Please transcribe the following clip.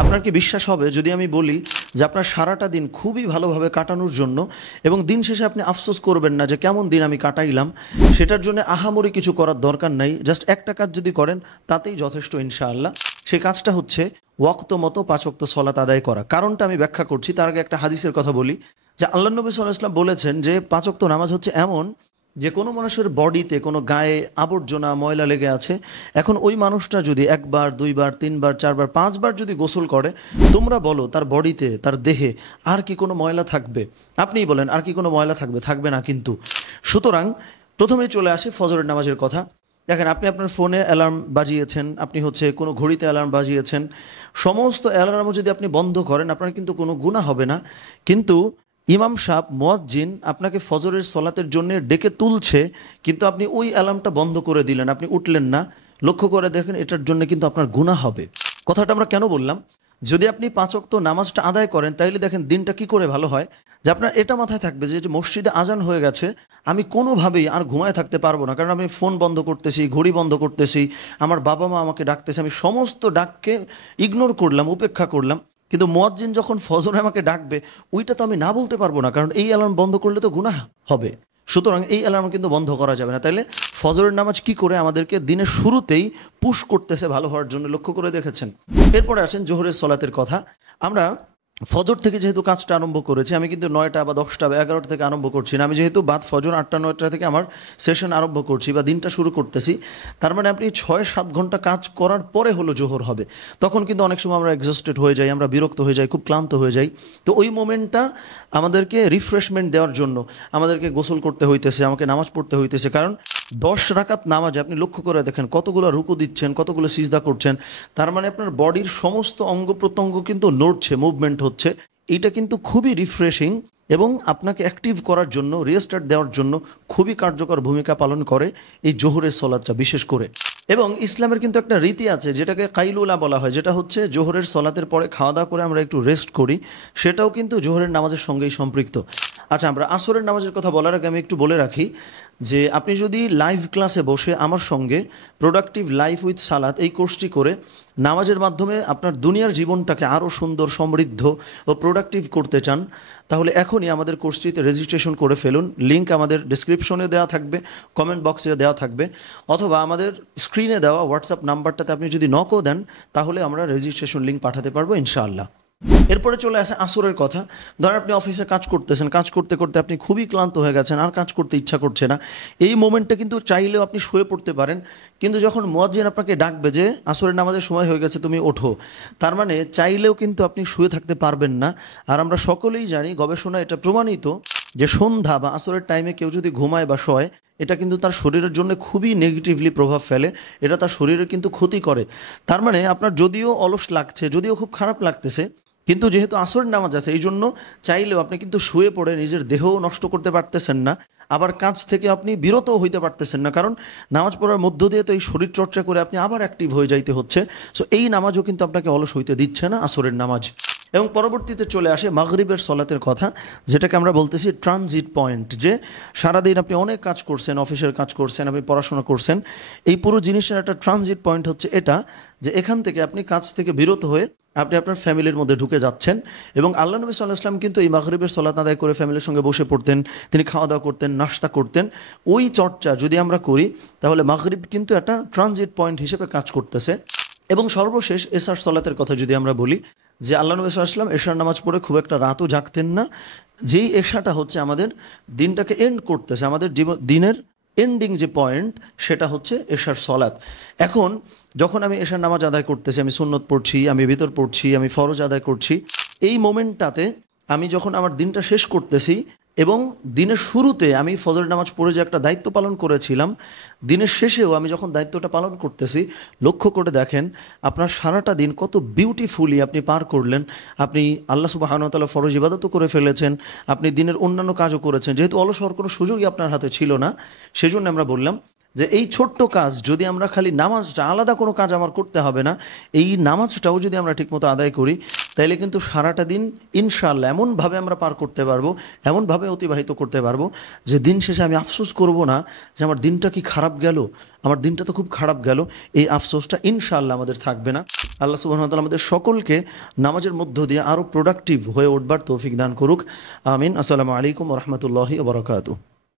আপনার কি বিশ্বাস হবে যদি আমি বলি যে আপনার সারাটা দিন খুবই ভালোভাবে কাটানোর জন্য এবং দিন শেষে আপনি আফসোস করবেন না যে কেমন দিন আমি কাটাইলাম, সেটার জন্য আহামরি কিছু করার দরকার নাই, জাস্ট একটা কাজ যদি করেন তাতেই যথেষ্ট ইনশাআল্লাহ। সেই কাজটা হচ্ছে ওয়াক্ত মতো 5 ওয়াক্ত সালাত আদায় করা। কারণটা আমি ব্যাখ্যা করছি, তার আগে একটা হাদিসের কথা বলি যে আল্লাহ নবী সাল্লাল্লাহু আলাইহি ওয়াসাল্লাম বলেছেন যে 5 ওয়াক্ত নামাজ হচ্ছে এমন যে কোনো মানুষের বডিতে কোনো গায়ে আবর্জনা ময়লা লেগে আছে, এখন ওই মানুষটা যদি 1 বার 2 বার 3 বার 4 বার 5 বার যদি গোসল করে, তোমরা বলো তার বডিতে তার দেহে আর কি কোনো ময়লা থাকবে? আপনিই বলেন আর কি কোনো ময়লা থাকবে? থাকবে না কিন্তু। সুতরাং প্রথমেই চলে আসে ফজরের নামাজের কথা। দেখেন, আপনি আপনার ফোনে অ্যালার্ম বাজিয়েছেন, আপনি হচ্ছে কোনো ঘড়িতে অ্যালার্ম বাজিয়েছেন, সমস্ত অ্যালার্মও যদি আপনি বন্ধ করেন আপনার কিন্তু কোনো গুনাহ হবে না। কিন্তু ইমাম সাহেব মুয়াজ্জিন আপনাকে ফজরের সলাতের জন্য ডেকে তুলছে, কিন্তু আপনি ওই অ্যালার্মটা বন্ধ করে দিলেন, আপনি উঠলেন না। লক্ষ্য করে দেখেন, এটার জন্য কিন্তু আপনার গুনাহ হবে। কথাটা আমরা কেন বললাম? যদি আপনি 5 ওয়াক্ত নামাজটা আদায় করেন তাইলে দেখেন দিনটা কি করে ভালো হয়, যে আপনার এটা মাথায় থাকবে যে মসজিদে আজান হয়ে গেছে, আমি কোনোভাবেই আর ঘুমায় থাকতে পারবো না, কারণ আমি ফোন বন্ধ করতেছি, ঘড়ি বন্ধ করতেছি, আমার বাবা মা আমাকে ডাকতেছে, আমি সমস্ত ডাককে ইগনোর করলাম, উপেক্ষা করলাম। কিন্তু মুয়াজ্জিন যখন ফজরে আমাকে ডাকবে, ওইটা তো আমি না বলতে পারবো না, কারণ এই অ্যালার্ম বন্ধ করলে তো গুনাহ হবে। সুতরাং এই অ্যালার্ম কিন্তু বন্ধ করা যাবে না। তাইলে ফজরের নামাজ কি করে আমাদেরকে দিনের শুরুতেই পুশ করতেছে ভালো হওয়ার জন্য, লক্ষ্য করে দেখেছেন। এরপরে আসেন জোহরের সলাতের কথা। আমরা ফজর থেকে যেহেতু কাজটা আরম্ভ করেছি, আমি কিন্তু 9টা বা 10টা বা 11টা থেকে আরম্ভ করছি না, আমি যেহেতু বাদ ফজর 8টা 9টা থেকে আমার সেশন আরম্ভ করছি বা দিনটা শুরু করতেছি, তার মানে আপনি 6-7 ঘন্টা কাজ করার পরে হলো জোহর হবে। তখন কিন্তু অনেক সময় আমরা এক্সস্টেড হয়ে যাই, আমরা বিরক্ত হয়ে যাই, খুব ক্লান্ত হয়ে যাই। তো ওই মোমেন্টটা আমাদেরকে রিফ্রেশমেন্ট দেওয়ার জন্য আমাদেরকে গোসল করতে হইতেছে, আমাকে নামাজ পড়তে হইতেছে। কারণ 10 রাকাত নামাজে আপনি লক্ষ্য করে দেখেন কতগুলো রুকু দিচ্ছেন, কতগুলো সিজদা করছেন, তার মানে আপনার বডির সমস্ত অঙ্গ প্রত্যঙ্গ কিন্তু নড়ছে, মুভমেন্ট হচ্ছে। এটা কিন্তু খুবই রিফ্রেশিং এবং আপনাকে অ্যাক্টিভ করার জন্য, রিস্টার্ট দেওয়ার জন্য খুবই কার্যকর ভূমিকা পালন করে এই জোহরের সলাতটা বিশেষ করে। এবং ইসলামের কিন্তু একটা রীতি আছে যেটাকে কাইলুলা বলা হয়, যেটা হচ্ছে জোহরের সলাতের পরে খাওয়া দাওয়া করে আমরা একটু রেস্ট করি, সেটাও কিন্তু জোহরের নামাজের সঙ্গেই সম্পৃক্ত। আচ্ছা, আমরা আসরের নামাজের কথা বলার আগে আমি একটু বলে রাখি যে আপনি যদি লাইভ ক্লাসে বসে আমার সঙ্গে প্রোডাক্টিভ লাইফ উইথ সালাত এই কোর্সটি করে নামাজের মাধ্যমে আপনার দুনিয়ার জীবনটাকে আরও সুন্দর, সমৃদ্ধ ও প্রোডাক্টিভ করতে চান, তাহলে এখনই আমাদের কোর্সটিতে রেজিস্ট্রেশন করে ফেলুন। লিঙ্ক আমাদের ডিসক্রিপশনে দেওয়া থাকবে, কমেন্ট বক্সে দেওয়া থাকবে, অথবা আমাদের স্ক্রিনে দেওয়া হোয়াটসঅ্যাপ নাম্বারটাতে আপনি যদি নকও দেন তাহলে আমরা রেজিস্ট্রেশন লিঙ্ক পাঠাতে পারবো ইনশাআল্লাহ। এরপরে চলে আসে আসরের কথা। ধরেন আপনি অফিসে কাজ করতেছেন, কাজ করতে করতে আপনি খুবই ক্লান্ত হয়ে গেছেন, আর কাজ করতে ইচ্ছা করছে না। এই মোমেন্টে কিন্তু চাইলেও আপনি শুয়ে পড়তে পারেন, কিন্তু যখন মুয়াজ্জিন আপনাকে ডাকবে যে আসরের নামাজের সময় হয়ে গেছে তুমি ওঠো, তার মানে চাইলেও কিন্তু আপনি শুয়ে থাকতে পারবেন না। আর আমরা সকলেই জানি, গবেষণা এটা প্রমাণিত, যে সন্ধ্যা বা আসরের টাইমে কেউ যদি ঘুমায় বা শোয়, এটা কিন্তু তার শরীরের জন্য খুবই নেগেটিভলি প্রভাব ফেলে, এটা তার শরীরে কিন্তু ক্ষতি করে। তার মানে আপনার যদিও অলস লাগছে, যদিও খুব খারাপ লাগতেছে, কিন্তু যেহেতু আসরের নামাজ আছে এই জন্য চাইলেও আপনি কিন্তু শুয়ে পড়ে নিজের দেহও নষ্ট করতে পারতেছেন না, আবার কাজ থেকে আপনি বিরতও হইতে পারতেছেন না, কারণ নামাজ পড়ার মধ্য দিয়ে তো এই শরীর চর্চা করে আপনি আবার অ্যাক্টিভ হয়ে যাইতে হচ্ছে। সো এই নামাজও কিন্তু আপনাকে অলস হইতে দিচ্ছে না আসরের নামাজ। এবং পরবর্তীতে চলে আসে মাগরিবের সলাতের কথা, যেটাকে আমরা বলতেছি ট্রানজিট পয়েন্ট। যে সারাদিন আপনি অনেক কাজ করছেন, অফিসের কাজ করছেন, আপনি পড়াশোনা করছেন, এই পুরো জিনিসের একটা ট্রানজিট পয়েন্ট হচ্ছে এটা, যে এখান থেকে আপনি কাজ থেকে বিরত হয়ে আপনি আপনার ফ্যামিলির মধ্যে ঢুকে যাচ্ছেন। এবং আল্লাহ নবী সাল্লাল্লাহু আলাইহি ওয়াসাল্লাম কিন্তু এই মাগরিবের সলাত আদায় করে ফ্যামিলির সঙ্গে বসে পড়তেন, তিনি খাওয়া দাওয়া করতেন, নাস্তা করতেন। ওই চর্চা যদি আমরা করি তাহলে মাগরিব কিন্তু একটা ট্রানজিট পয়েন্ট হিসেবে কাজ করতেছে। এবং সর্বশেষ এশার সলাতের কথা যদি আমরা বলি, যে আল্লাহ নবী সাল্লাল্লাহু আলাইহি ওয়াসাল্লাম এশার নামাজ পড়ে খুব একটা রাতও জাগতেন না। যেই এশাটা হচ্ছে আমাদের দিনটাকে এন্ড করতেছে, আমাদের দিনের এন্ডিং যে পয়েন্ট, সেটা হচ্ছে এশার সলাত। এখন যখন আমি এশার নামাজ আদায় করতেছি, আমি সুন্নত পড়ছি, আমি ভিতর পড়ছি, আমি ফরজ আদায় করছি, এই মোমেন্টটাতে আমি যখন আমার দিনটা শেষ করতেছি এবং দিনের শুরুতে আমি ফজর নামাজ পড়ে যে একটা দায়িত্ব পালন করেছিলাম, দিনের শেষেও আমি যখন দায়িত্বটা পালন করতেছি, লক্ষ্য করে দেখেন আপনার সারাটা দিন কত বিউটিফুলি আপনি পার করলেন। আপনি আল্লাহ সুবহানাহু ওয়া তাআলা ফরজ ইবাদতও করে ফেলেছেন, আপনি দিনের অন্যান্য কাজও করেছেন। যেহেতু অলস হওয়ার কোনো সুযোগই আপনার হাতে ছিল না, সেজন্য আমরা বললাম যে এই ছোট্ট কাজ যদি আমরা খালি নামাজটা, আলাদা কোনো কাজ আমার করতে হবে না, এই নামাজটাও যদি আমরা ঠিকমতো আদায় করি, তাইলে কিন্তু সারাটা দিন ইনশাআল্লাহ এমনভাবে আমরা পার করতে পারবো, এমনভাবে অতিবাহিত করতে পারবো যে দিন শেষে আমি আফসোস করব না যে আমার দিনটা কি খারাপ গেল, আমার দিনটা তো খুব খারাপ গেল, এই আফসোসটা ইনশাআল্লাহ আমাদের থাকবে না। আল্লাহ সুবহানাহু ওয়া তাআলা আমাদের সকলকে নামাজের মধ্য দিয়ে আরও প্রোডাক্টিভ হয়ে উঠবার তৌফিক দান করুক। আমিন। আসসালামু আলাইকুম ওয়া রাহমাতুল্লাহি ওয়া বারাকাতুহু।